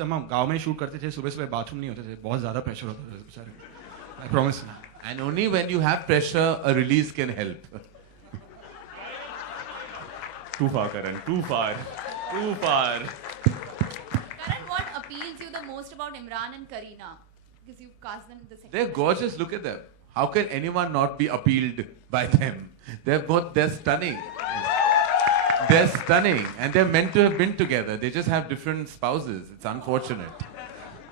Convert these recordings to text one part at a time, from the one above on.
जब हम गांव में शूट करते थे सुबह सुबह बाथरूम नहीं होते थे, बहुत ज्यादा प्रेशर होता था बेचारे. I promise. And only when you have pressure, a release can help. Too far, Karan. Too far. Too far. Karan, what appeals you the most about Imran and Kareena? Because you've cast them the second. They're gorgeous. Look at them. How can anyone not be appealed by them? They're stunning. They're stunning, and they're meant to have been together. They just have different spouses. It's unfortunate.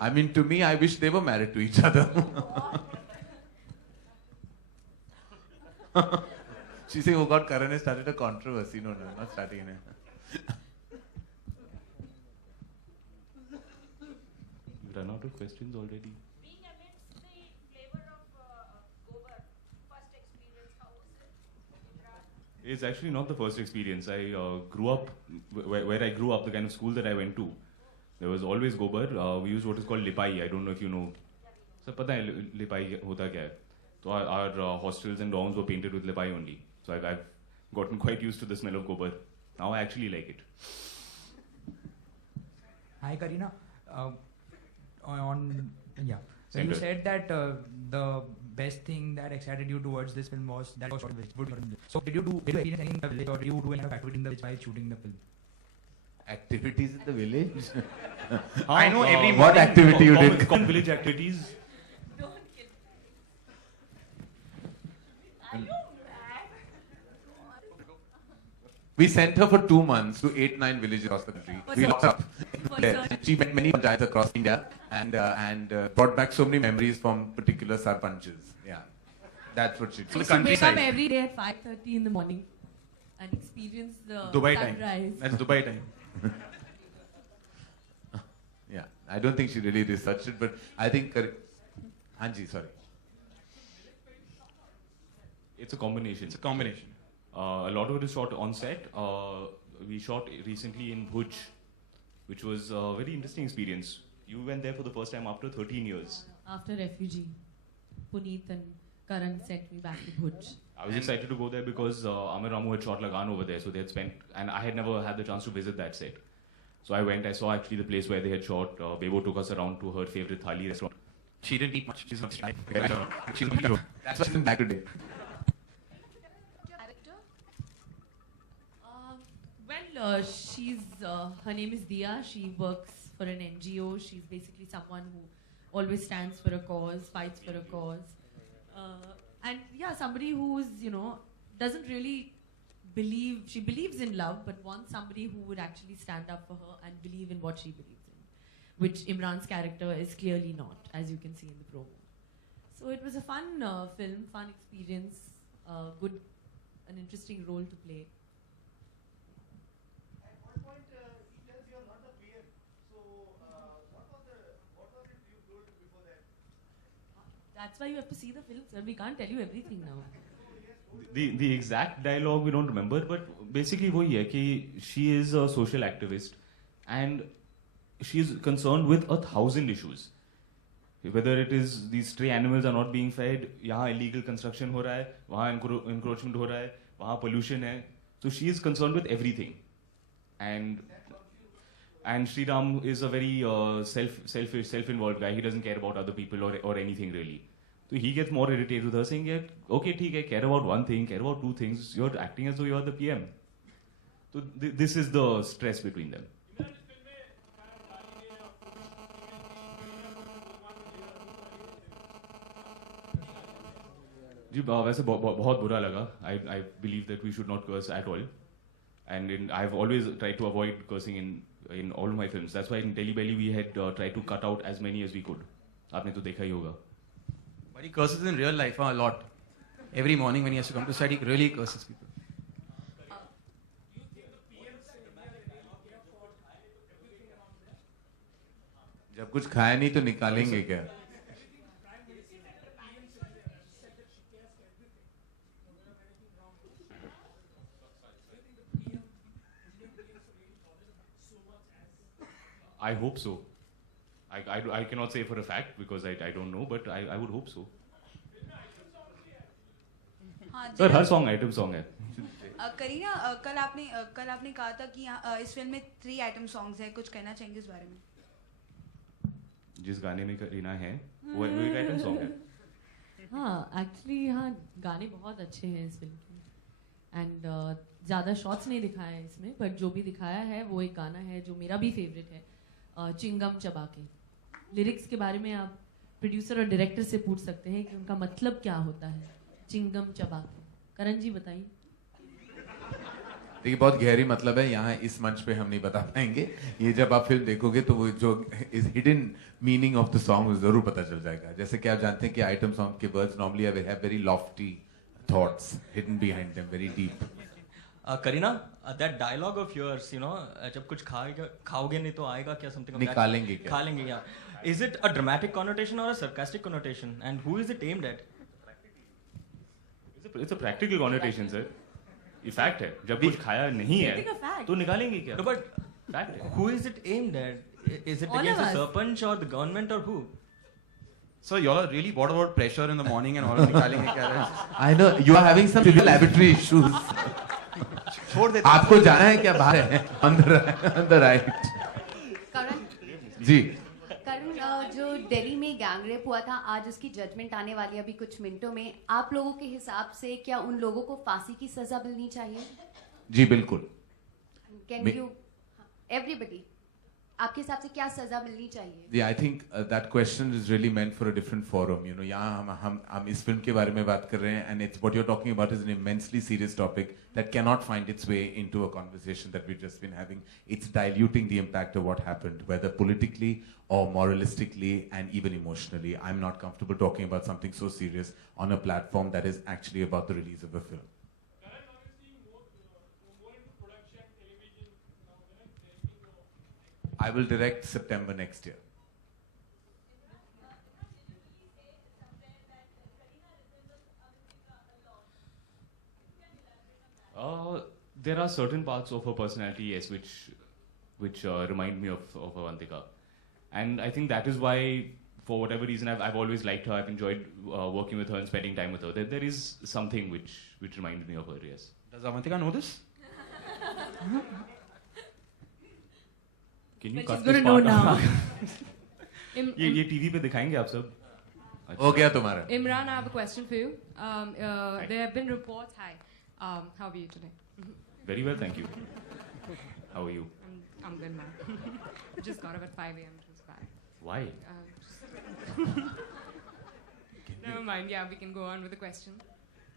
I mean, to me, I wish they were married to each other. She's saying, oh God, Karan has started a controversy. No, not starting it. You run out of questions already. Being amidst the flavor of Gobar, first experience, how was it? It's actually not the first experience. I grew up, where I grew up, the kind of school that I went to, there was always gobar. We used what is called lipai. I don't know if you know. So, pata hai lipai hota kya hai? So our hostels and dorms were painted with lipai only. So I've gotten quite used to the smell of gobar. Now I actually like it. Hi, Kareena. So Center. you said that the best thing that excited you towards this film was that it was shot in the village. So did you experience anything in the village, or did you do any kind of activity in the village while shooting the film? Activities in the village? I know every What morning. activity you did? Common village activities. Don't kill me. Are you mad? We sent her for 2 months to 8-9 villages across the country. We locked her up. She met many panchayats across India and brought back so many memories from particular sarpanches. Yeah, that's what she did. So the used to wake up countryside. every day at 5:30 in the morning and experience the Dubai sunrise. time. That's Dubai time. Yeah, I don't think she really researched it, but I think... Hanji, sorry. It's a combination. It's a combination. A lot of it is shot on set. We shot recently in Bhuj, which was a very interesting experience. You went there for the first time after 13 years. After refugee, Puneet and Karan sent me back to Bhuj. I was excited to go there because Amir Ramu had shot Lagan over there, so they had spent, and I had never had the chance to visit that set. So I went, I saw actually the place where they had shot. Bebo took us around to her favorite thali restaurant. She didn't eat much. She's not shy. She's That's why I'm back today. Character? She's her name is Dia. She works for an NGO. She's basically someone who always stands for a cause, fights for a cause, and yeah, somebody who's doesn't really believe. She believes in love, but wants somebody who would actually stand up for her and believe in what she believes in, which Imran's character is clearly not, as you can see in the promo. So it was a fun film, fun experience, an interesting role to play. At one point, he tells you are not the PM. So, what was it you told before that? That's why you have to see the film, sir. We can't tell you everything now. The exact dialogue we don't remember, but basically वो ये है कि she is a social activist and she is concerned with 1,000 issues. Whether it is these stray animals are not being fed, यहाँ illegal construction हो रहा है, वहाँ encroachment हो रहा है, वहाँ pollution है. So she is concerned with everything. And Sriram is a very self-involved guy. He doesn't care about other people or anything really. So he gets more irritated with her saying, yeah, okay, ठीक है, care about one thing, care about two things. You're acting as though you're the PM. So this is the stress between them. जी वैसे बहुत बुरा लगा. I believe that we should not curse at all. And I've always tried to avoid cursing in all of my films. That's why in Delhi Belly we had tried to cut out as many as we could. आपने तो देखा ही होगा. But he curses in real life a lot. Every morning when he has to come to set, he really curses people. जब कुछ खाया नहीं तो निकालेंगे क्या? I hope so. I cannot say for a fact because I don't know, but I would hope so. हाँ Sir, हर song item song है. करीना, कल आपने कहा था कि इस फिल्म में 3 आइटम सॉन्ग्स हैं. कुछ कहना चाहेंगे इस बारे में? जिस गाने में करीना है वो एक आइटम सॉन्ग है. हाँ एक्चुअली हाँ गाने बहुत अच्छे हैं इस फिल्म के एंड ज़्यादा शॉट्स नहीं दिखाए हैं इसमें बट जो भी दिखाया है वो एक गाना है जो मेरा भी फेवरेट है चिंगम चबा के. लिरिक्स के बारे में आप प्रोड्यूसर और डायरेक्टर से पूछ सकते हैं कि उनका मतलब क्या होता है चिंगम चबा के. करण जी बताइए. देखिए बहुत गहरी मतलब है, यहाँ इस मंच पे हम नहीं बता पाएंगे. ये जब आप फिल्म देखोगे तो वो जो is hidden meaning of the song जरूर पता चल जाएगा. जैसे कि आप जानते हैं कि आइटम सॉन्ग के words normally have very Lofty thoughts hidden behind them, very deep. Kareena, that dialogue of yours, you know, जब कुछ खाओगे नहीं तो आएगा क्या, something of that. निकालेंगे क्या? खालेंगे क्या. Is it a dramatic connotation or a sarcastic connotation? And who is it aimed at? It's a practical connotation, sir. ये fact है. जब कुछ खाया नहीं है तो निकालेंगे क्या? No, but Fact है. who is it aimed at? Is it All against of the us. serpent or the government or who? So y'all are really bored about pressure in the morning and all निकालेंगे क्या? I know you are having some civil laboratory issues. छोड़ देते. आपको जाना है क्या बाहर है? on the right. करण जी. करण जो दिल्ली में गैंग रेप हुआ था आज उसकी जजमेंट आने वाली है अभी कुछ मिनटों में. आप लोगों के हिसाब से क्या उन लोगों को फांसी की सजा मिलनी चाहिए? जी बिल्कुल. कैन यू एवरीबडी आपके हिसाब से क्या सजा मिलनी चाहिए? Yeah, I think that question is really meant for a different forum. You know, यहाँ हम इस फिल्म के बारे में बात कर रहे हैं and it's what you're talking about is an immensely serious topic that cannot find its way into a conversation that we've just been having. It's diluting the impact of what happened, whether politically or moralistically and even emotionally. I'm not comfortable talking about something so serious on a platform that is actually about the release of a film. I will direct September next year. There are certain parts of her personality, yes, which remind me of Avantika, and I think that is why, for whatever reason, I've always liked her. I've enjoyed working with her and spending time with her. There is something which reminds me of her, yes. Does Avantika know this? Can you But cut she's this gonna know part out? now. ये TV पे दिखाएंगे आप सब. हो गया तुम्हारा. Imran, I have a question for you. There have been reports. Hi. How are you today? Very well, thank you. How are you? I'm good, man. Just got up at 5 a.m. It was bad. Why? Never mind. Yeah, we can go on with the question.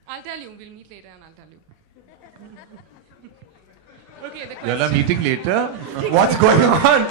I'll tell you. We'll meet later and I'll tell you. Okay, the question. Y'all are meeting later? What's going on?